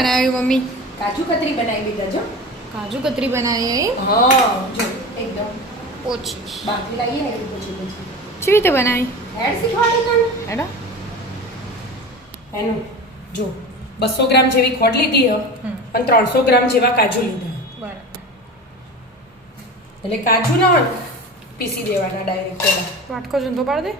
બનાવ્યું મમ્મી? કાજુ કતરી બનાવી બેટા જો. કાજુ કતરી બનાવી અહીં? હા જો એકદમ ઓછી બાકી લાવીએ ને પછી કેવી રીતે બનાવી? એડ શીખવાડી તને હેડો એનું જો 200 ગ્રામ જેવી ખોડ લીધી હ અને 300 ગ્રામ જેવા કાજુ લીધા. બરાબર. એટલે કાજુ ના પીસી દેવાના ડાયરેક્ટ પેલા. વાટકો જંતો પાડ દે.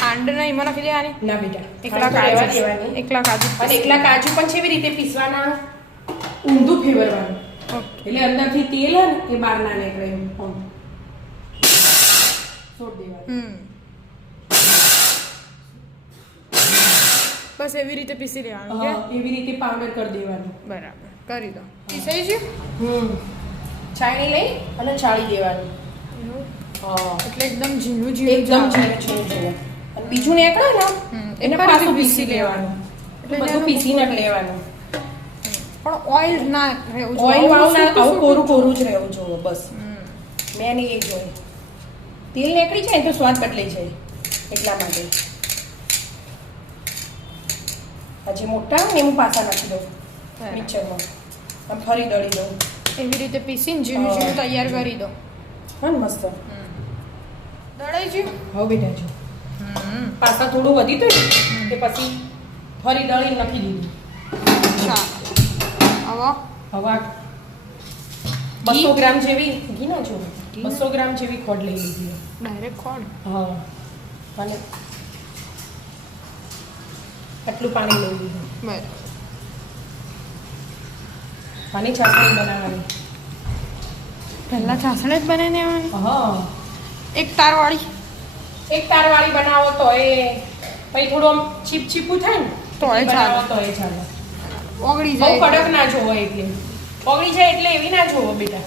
ખાંડ નહીં મને નાખી દેવાની? ના બેટા એકલા કાજુ દેવાની. એકલા કાજુ અને એકલા કાજુ પણ કેવી રીતે પીસવાના? ઊંધું ફેરવવાનું. એટલે અંદરથી તેલ હે ને એ બહાર ના નીકળે એમ છોડ દેવાનું. બસ એવી રીતે પીસી લેવાનું કે? એવી રીતે પાવડર કરી દેવાનું. બરાબર કરી દો. પીસાઈ ગયું? છાણી લઈ અને ચાળી દેવાનું. એટલે એકદમ ઝીણું એકદમ ઝીણું અને બીજું નીકળે ને એને પાછું પીસી લેવાનું. એટલે બધું પીસીને જ લેવાનું. પણ ઓઇલ ના રહેવું જોઈએ. ઓઇલ વાળું ના આવું કોરું કોરું જ રહેવું જોઈએ બસ. મેં એ જોઈએ તેલ નીકળી જાય તો સ્વાદ બદલાઈ જાય એટલા માટે. હજી મોટા ને હું પાછા નાખી દઉં મિક્સરમાં આમ ફરી દળી દઉં. એવી રીતે પીસીને ઝીણું ઝીણું તૈયાર કરી દો. હા ને મસ્ત દળાઈ ગયું? હવે બેટા જો પાછા થોડું વધી હતું ને તે પછી ફરી દળી નાખી દીધું. હવે 200 ગ્રામ જેવી ઘી ના જો 200 ગ્રામ જેવી ખોડ લઈ લીધી. ડાયરેક્ટ ખોડ? હા અને આટલું પાણી લઈ લીધું. બરાબર. પાણી ચાસણી બનાવવાની. પહેલા ચાસણી જ બનાવીને આવવાની? હા એક તારવાળી? એક તારવાળી બનાવો તો એ પછી થોડું આમ છીપછીપું થાય ને તો એ ચાલે. તો એ ચાલે. ઓગળી બહુ જાય કડક ના જોવો એટલે. ઓગળી જાય એટલે એવી ના જોવો બેટા.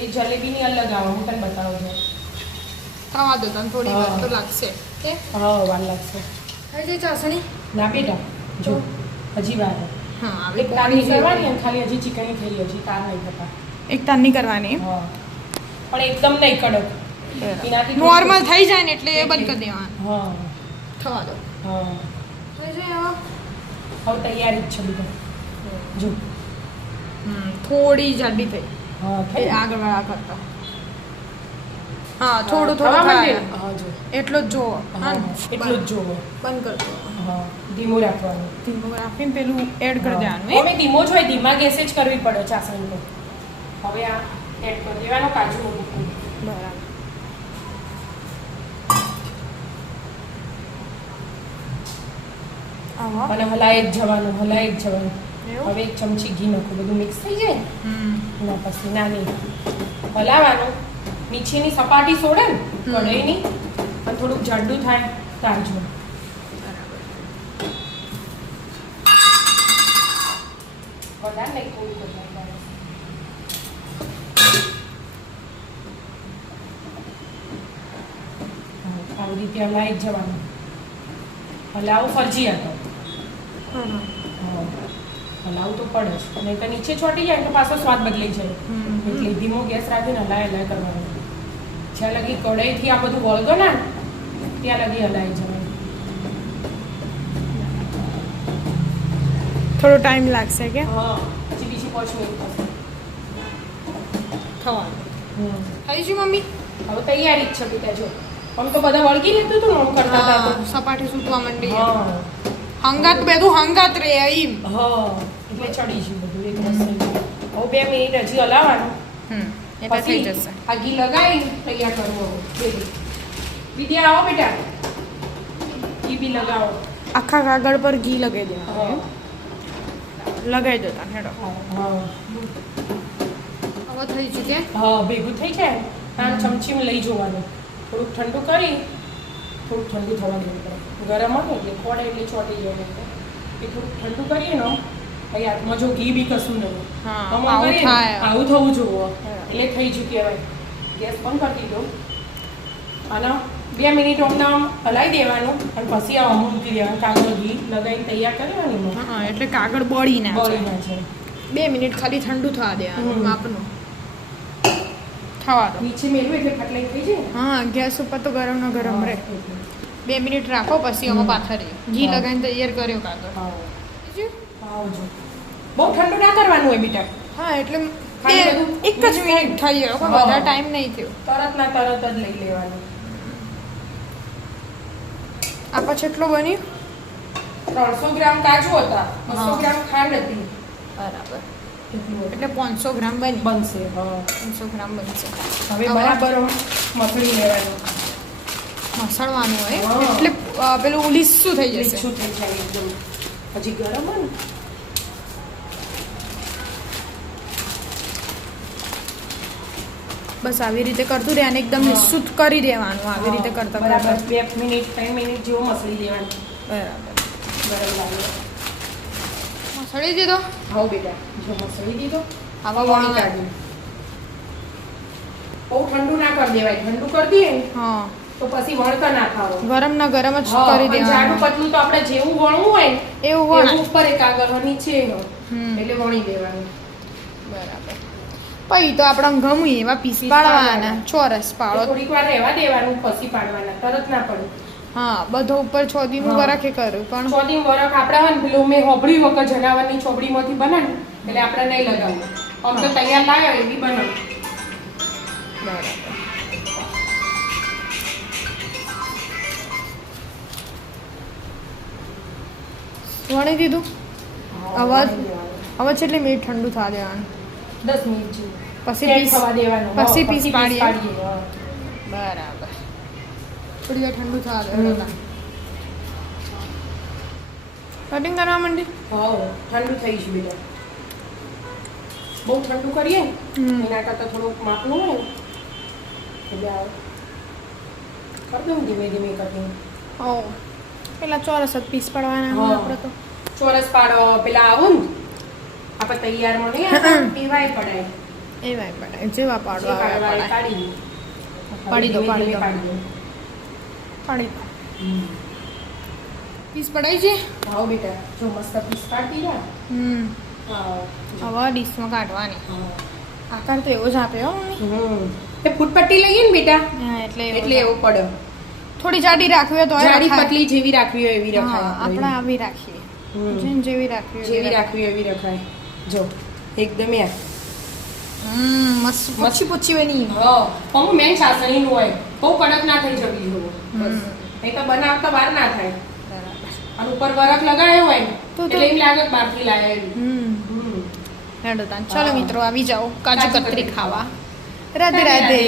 એ જલેબીની અલગ આવે હું તને બતાવું છું. થવા દો તને થોડી વાર તો લાગશે કે? હા વાર લાગશે. થઈ જાય ચાસણી? ના બેટા જો હજી વાર. હા એક તારની કરવાની અને ખાલી હજી ચીકણી થઈ હજી તાર નહીં થતા. એક તારની કરવાની? હા પણ એકદમ નહીં કડક. નોર્મલ થઈ જાય ને એટલે એ બંધ કરી દેવાનું. હા થવા દો. હા થઈ જાય હવે તૈયારી જ છે બેટા જો. થોડી જાડી થઈ. હા એ આગળ વાળા કરતા. હા થોડું થોડું થાય. હા જો એટલો જ જોવો. હા એટલું જ જોવો. બંધ કરી દો. હા ધીમું રાખવાનું. ધીમું રાખીને પેલું એડ કરી દેવાનું. હવે ધીમો જ હોય ધીમા ગેસે જ કરવી પડે ચાસણી તો. હવે આ એડ કરી દેવાનો કાજુ મૂકવું. બરાબર. અને હલાય જ જવાનું હવે એક ચમચી ઘી નાખું બધું મિક્સ થઈ જાય એના પછી નાની હલાવાનું. નીચેની સપાટી છોડે ને કઢાઈની અને થોડુંક જાડું થાય તાજું. વધારે નહીં થોડું આવી રીતે હલાઈ જ જવાનું. હલાવું ફરજિયાત. હલાવું તો પડે જ નહીં તો નીચે ચોટી જાય તો પાછો સ્વાદ બદલાઈ જાય. એટલે ધીમો ગેસ રાખીને હલાય કરવાનું. જ્યાં લગી કઢાઈથી આ બધું વળગો ને ત્યાં લગી હલાઈ જવાનું. થોડો ટાઈમ લાગશે કે? હા પછી બીજી 5 મિનિટ થશે. થવાનું. થઈ ગયું મમ્મી? હવે તૈયારી જ છે બેટા જો. આમ તો બધા વળગી રહેતું હતું ને આમ કરતા હતા તો સપાટી સૂટવા માંડી. હા હંગાત બધું હંગાત રે એમ. હા એટલે ચડી ગયું બધું એક મસ્ત. હવે 2 મિનિટ હજી હલાવવાનું. એટલે થઈ જશે. આ ઘી લગાવી તૈયાર કરવું. દીદી આવો બેટા ઘી બી લગાવો. આખા કાગળ પર ઘી લગાવી દેવાનું. લગાવી દો તાન હેડો. હા હવે થઈ છે તે? હા ભેગું થઈ જાય આ ચમચીમાં લઈ જવાનું. થોડુંક ઠંડુ કરી થોડુંક ઠંડુ થવા દેવું પડે. ગરમ હોય ને એટલે ખોડે એટલે ચોટી જાય એ થોડુંક ઠંડુ કરીએ ને અહીં હાથમાં જો ઘી બી કશું નહીં આવું થવું જોવો એટલે થઈ ગયું કહેવાય. ગેસ બંધ કરી દીધો અને 2 મિનિટ આમ હલાવી દેવાનું અને પછી આ મૂકી દેવાનું. કાગળ ઘી લગાવીને તૈયાર કરવાની. હા એટલે કાગળ બળી ના જાય. 2 મિનિટ ખાલી ઠંડુ થવા દેવાનું માપનું. થવા દો. નીચે મેળવું એટલે ફાટલાઈ થઈ જાય ને. હા ગેસ ઉપર તો ગરમ નો ગરમ રહે. એટલે. 2 મિનિટ રાખો પછી આમાં પાથરીએ. ઘી હા. લગાવીને તૈયાર કર્યો કાગળ. હા બીજું? આવજો. બહુ ઠંડુ ના કરવાનું હોય બેટા. હા એટલે ખાલી બધું એક જ મિનિટ થઈ ગયો કોઈ હા. વધારે ટાઈમ નહીં થયો. તરત ના તરત જ લઈ લેવાનું. આ પછી એટલું બન્યું 300 ગ્રામ કાજુ હતા, 200 હા. ગ્રામ ખાંડ હતી. બરાબર એટલું હતું. એટલે 500 ગ્રામ બની. બનશે. હા. 500 ગ્રામ બનશે. હવે બરાબર મસળી લેવાનું. મસળવાનું હોય હા. એટલે પેલું લીસું થઈ જશે. લીચું થઈ જાય એકદમ. હજી ગરમ હોય ને. બસ આવી રીતે કરતું રહે અને એકદમ હા. લીસું જ કરી દેવાનું આવી રીતે કરતા બરાબર કરતા. 2 મિનિટ 3 મિનિટ જેવો મસળી દેવાનું. બરાબર ગરમ લાગે. મસળી દીધો. હા બેટા, જો મસળી દીધો. આવા વણી વણવા. કાઢી. બહુ ઠંડુ ના કરી દેવાય. ઠંડુ કરી દઈએ ને હા તો પછી વણતા ના ખાવો. ગરમ ના ગરમ જ હા, કરી અને જાડું દેવાનું. પતલું તો આપણે જેવું વણવું હોય ને એવું એવું વણાય. ઉપર એક આગળ નીચે નો. હમ. એટલે વણી દેવાનું. બરાબર પછી તો આપણે ગમે એવા પીસ પીસ પાડવાના. પાડવાના. ચોરસ પાડો. થોડીક વાર રહેવા દેવાનું પછી પાડવાના. તરત ના પડે. હા બધો ઉપર છોદીનું હા. વરાખે કર્યું પણ ચોથી વરખ આપણે હોય ને પેલું મેં હોબળી વખત જનાવરની ચોપડીમાંથી બનાવ્યું એટલે આપણે નહીં લગાવવું. આમ તો તૈયાર લાવ્યો એવી બનાવ. બરાબર વણી દીધું. અવાજ? હવે છેલ્લી મિનિટ ઠંડુ થવા દેવાનું. 10 મિનિટ જેવું. પછી સેટ પીસ થવા દેવાનું. પછી હા, પીસ પાડીએ. હા. બરાબર થોડી વાર ઠંડુ થવા હમ. દેવાનું. કટિંગ કરવા માંડી. હા, ઠંડુ થઈ ગયું બેટા. બહુ ઠંડુ કરીએ ને હમ. એના કરતાં થોડુંક માપનું હોય ને એટલે આવે. કરી દઉં ધીમે ધીમે કટિંગ. ઓ પેલા ચોરસ જ પીસ પાડવાના હા. આપણે તો. ચોરસ પાડો પેલા આવું ને આપણે તૈયારમાં નહીં આવતા, પીવાય પડાય. એવાય પડે જેવા પાડવા જે આવે પાડવા એ પાડાય. પાડી દો. પાડી દો, ધીમે પાડી દો. ધીમે પાડી દો. હમ. પીસ પડાય છે. હા બેટા, જો મસ્ત પીસ પાડી દીધા. હા. હવે ડીશમાં કાઢવાની. હા. આકાર તો એવો જ આપ્યો હો મમ્મી. એ ફૂટપટ્ટી લઈએ ને બેટા હા એટલે એટલે એવું પડે. થોડી જાડી રાખવી હોય તો જાડી પતલી જેવી રાખવી હોય એવી આપણે રખાય. આવી રાખીએ હમ. જેવી રાખવી હોય જેવી રાખવી હોય એવી રખાય. જો એકદમ યાર. મસ્ત પૂછી પૂછી બની. હા, હું મેન સાસણીનું હોય. બહુ કડક ના થઈ જવી જોઈએ. હમ. બસ. નહીં તો બનાવતા વાર ના થાય. બરાબર. અને ઉપર વરખ લગાવ્યો હોય ને તો એટલે એમ લાગે કે બહારથી લાયા એવી. હમ હમ. હેડો તાન. ચલો હા. મિત્રો આવી જાઓ કાજુ કાજુ કતરી કતરી ખાવા. ખાવા. રાધે રાધે.